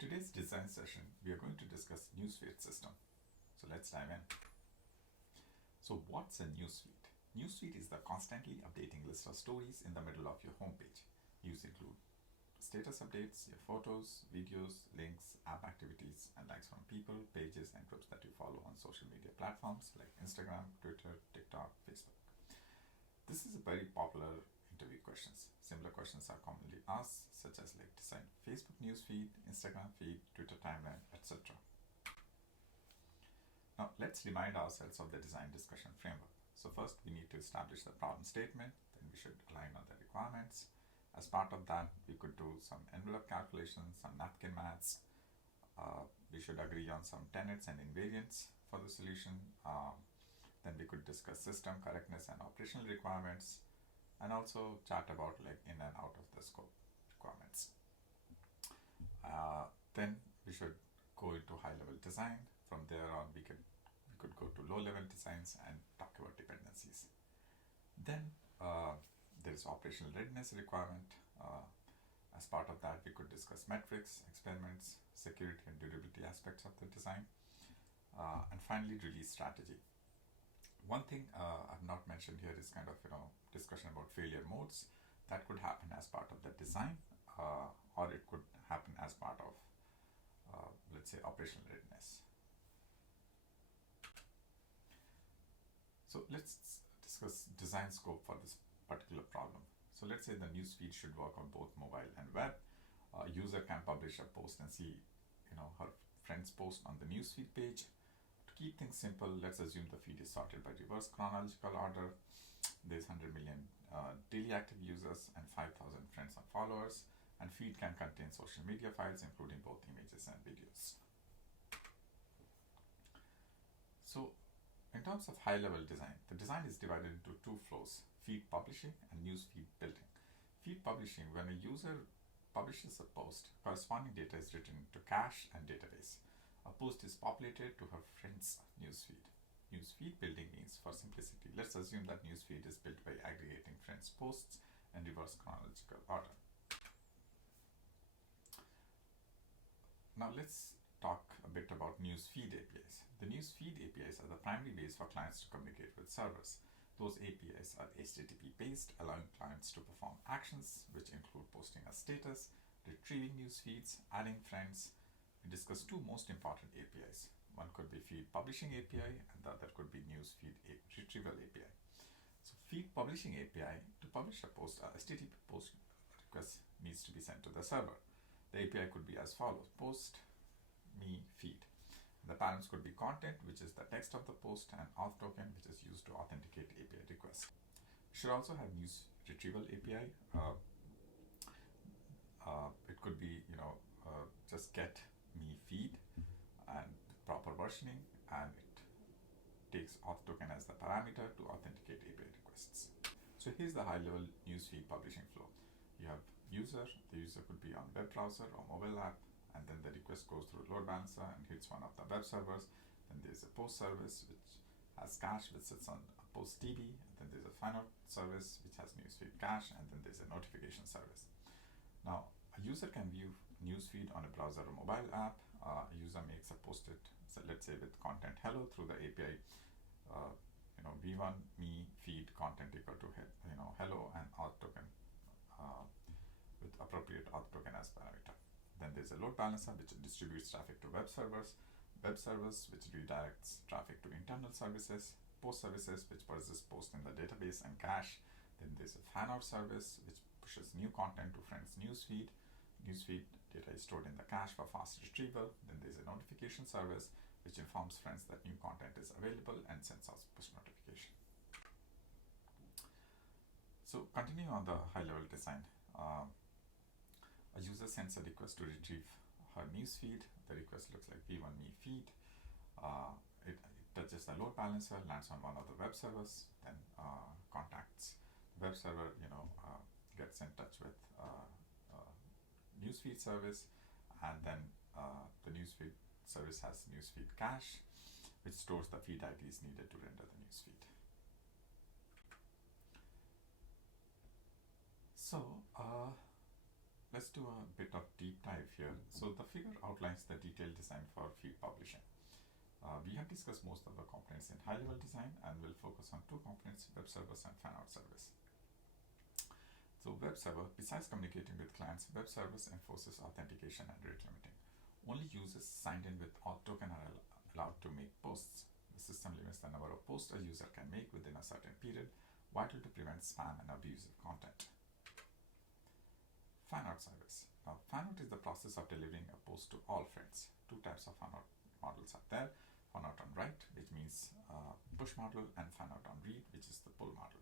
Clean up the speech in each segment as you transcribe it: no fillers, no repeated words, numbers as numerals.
today's design session, we are going to discuss newsfeed system. So let's dive in. So what's a newsfeed? Newsfeed is the constantly updating list of stories in the middle of your homepage. Use include status updates, your photos, videos, links, app activities, and likes from people, pages, and groups that you follow on social media platforms like Instagram, Twitter, TikTok, Facebook. This is a very popular interview questions. Similar questions are commonly asked, such as like design Facebook newsfeed, Instagram feed, Twitter timeline, etc. Now let's remind ourselves of the design discussion framework. So first we need to establish the problem statement, then we should align on the requirements. As part of that, we could do some envelope calculations, some napkin maths. We should agree on some tenets and invariants for the solution. Then we could discuss system correctness and operational requirements, and also chat about like in and out of the scope requirements. Then we should go into high-level design. From there on, we could go to low-level designs and talk about dependencies. Then there is operational readiness requirement. As part of that, we could discuss metrics, experiments, security and durability aspects of the design, and finally release strategy. One thing I've not mentioned here is kind of discussion about failure modes. That could happen as part of the design, or it could happen as part of let's say operational readiness. So let's discuss design scope for this particular problem. So let's say the newsfeed should work on both mobile and web. A user can publish a post and see her friend's post on the newsfeed page. To keep things simple, let's assume the feed is sorted by reverse chronological order. There's 100 million daily active users and 5,000 friends and followers, and feed can contain social media files including both images and videos. So in terms of high-level design, the design is divided into two flows: feed publishing and newsfeed building. Feed publishing, when a user publishes a post, corresponding data is written into cache and database. A post is populated to her friend's newsfeed. Newsfeed building means, for simplicity, let's assume that newsfeed is built by aggregating friends' posts in reverse chronological order. Now let's talk a bit about newsfeed APIs. The newsfeed APIs are the primary ways for clients to communicate with servers. Those APIs are HTTP based, allowing clients to perform actions which include posting a status, retrieving news feeds, adding friends. We discussed two most important APIs. One could be feed publishing API and the other could be newsfeed retrieval API. So feed publishing API, to publish a post, a HTTP post request needs to be sent to the server. The API could be as follows: post me feed. The parents could be content, which is the text of the post, and auth token, which is used to authenticate API request. You should also have news retrieval API. It could be just get me feed and proper versioning, and it takes auth token as the parameter to authenticate API requests. So here's the high-level newsfeed publishing flow. You have user. The user could be on web browser or mobile app, and then the request goes through load balancer and hits one of the web servers. Then there's a post service which has cache which sits on a post DB, and then there's a final service which has newsfeed cache, and then there's a notification service. Now a user can view newsfeed on a browser or mobile app. A user makes a post-it, so let's say with content hello through the API. V1 me feed content equal to hello and auth token with appropriate auth token as parameter. Then there's a load balancer which distributes traffic to web servers which redirects traffic to internal services, post services which process post in the database and cache. Then there's a fan out service which pushes new content to friends newsfeed. Newsfeed data is stored in the cache for fast retrieval. Then there's a notification service which informs friends that new content is available and sends out push notification. So continuing on the high-level design, a user sends a request to retrieve her newsfeed. The request looks like v1 me feed. It touches the load balancer, lands on one of the web servers, then contacts the web server, gets in touch with newsfeed service, and then the newsfeed service has newsfeed cache, which stores the feed IDs needed to render the newsfeed. So let's do a bit of deep dive here. So the figure outlines the detailed design for feed publishing. We have discussed most of the components in high-level design and will focus on two components, web servers and fan-out service. So web server, besides communicating with clients, web service enforces authentication and rate limiting. Only users signed in with auth token are allowed to make posts. The system limits the number of posts a user can make within a certain period, vital to prevent spam and abusive content. Fan-out service. Now, fan-out is the process of delivering a post to all friends. Two types of fan-out models are there. Fan-out on write, which means push model, and fan-out on read, which is the pull model.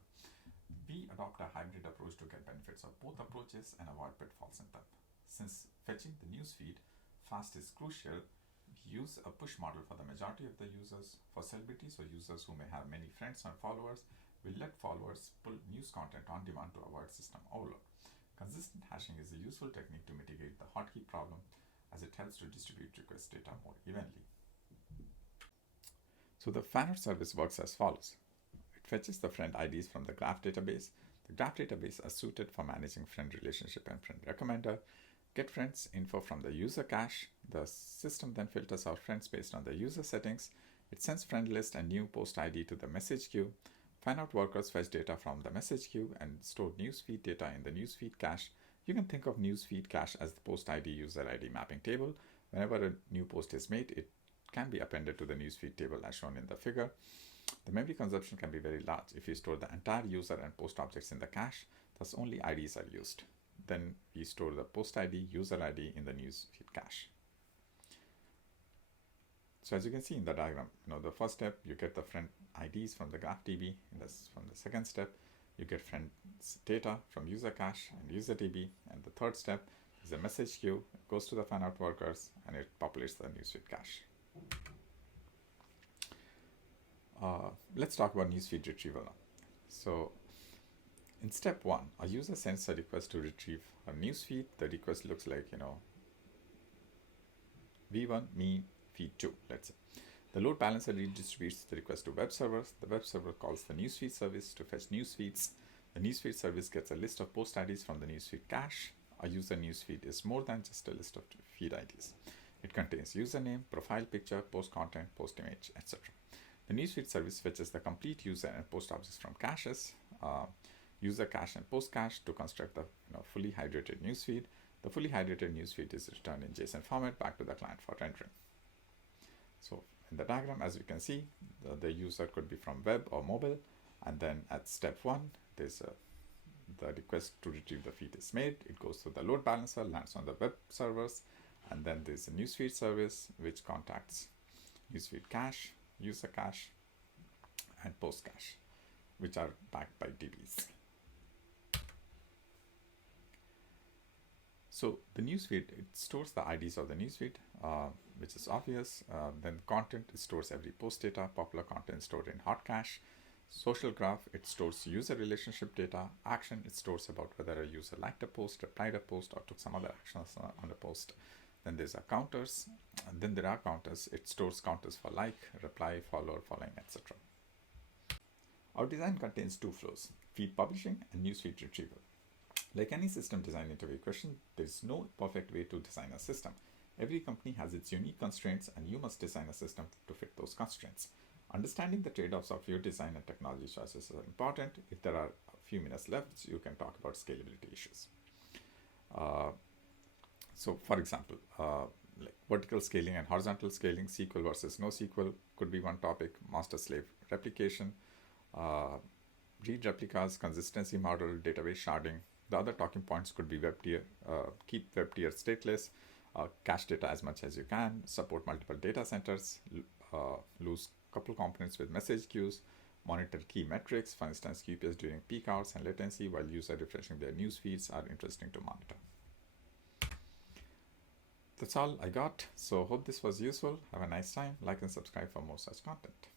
We adopt a hybrid approach to get benefits of both approaches and avoid pitfalls in them. Since fetching the newsfeed fast is crucial, we use a push model for the majority of the users. For celebrities or users who may have many friends and followers, we let followers pull news content on demand to avoid system overload. Consistent hashing is a useful technique to mitigate the hotkey problem, as it helps to distribute request data more evenly. So the fan-out service works as follows. Fetches the friend IDs from the graph database. The graph database is suited for managing friend relationship and friend recommender. Get friends info from the user cache. The system then filters out friends based on the user settings. It sends friend list and new post ID to the message queue. Fan-out workers fetch data from the message queue and store newsfeed data in the newsfeed cache. You can think of newsfeed cache as the post ID user ID mapping table. Whenever a new post is made, it can be appended to the newsfeed table as shown in the figure. The memory consumption can be very large if you store the entire user and post objects in the cache, thus only IDs are used. Then we store the post ID, user ID in the newsfeed cache. So as you can see in the diagram, the first step, you get the friend IDs from the GraphDB. From the second step, you get friends data from user cache and user DB. And the third step is a message queue. It goes to the fan-out workers and it populates the newsfeed cache. Let's talk about newsfeed retrieval now. So in step 1, a user sends a request to retrieve a newsfeed. The request looks like, v1 me feed 2, let's say. The load balancer redistributes the request to web servers. The web server calls the newsfeed service to fetch newsfeeds. The newsfeed service gets a list of post IDs from the newsfeed cache. A user newsfeed is more than just a list of feed IDs. It contains username, profile picture, post content, post image, etc. The newsfeed service fetches the complete user and post objects from caches, user cache and post cache to construct the fully hydrated newsfeed. The fully hydrated newsfeed is returned in JSON format back to the client for rendering. So in the diagram, as you can see, the user could be from web or mobile, and then at step 1, there's the request to retrieve the feed is made. It goes through the load balancer, lands on the web servers, and then there's a newsfeed service which contacts newsfeed cache, user cache, and post cache, which are backed by DBs. So the newsfeed, it stores the IDs of the newsfeed, which is obvious. Then content, it stores every post data. Popular content stored in hot cache. Social graph, it stores user relationship data. Action, it stores about whether a user liked a post, replied a post, or took some other actions on a post. Then there's a counters, and then there are counters. It stores counters for like, reply, follower, following, etc. Our design contains two flows, feed publishing and newsfeed retrieval. Like any system design interview question, there is no perfect way to design a system. Every company has its unique constraints, and you must design a system to fit those constraints. Understanding the trade-offs of your design and technology choices are important. If there are a few minutes left, you can talk about scalability issues. So for example, like vertical scaling and horizontal scaling, SQL versus NoSQL could be one topic. Master-slave replication, read replicas, consistency model, database sharding. The other talking points could be web tier, keep web tier stateless, cache data as much as you can, support multiple data centers, lose couple components with message queues, monitor key metrics, for instance, QPS during peak hours and latency while user refreshing their news feeds are interesting to monitor. That's all I got. So hope this was useful. Have a nice time. Like and subscribe for more such content.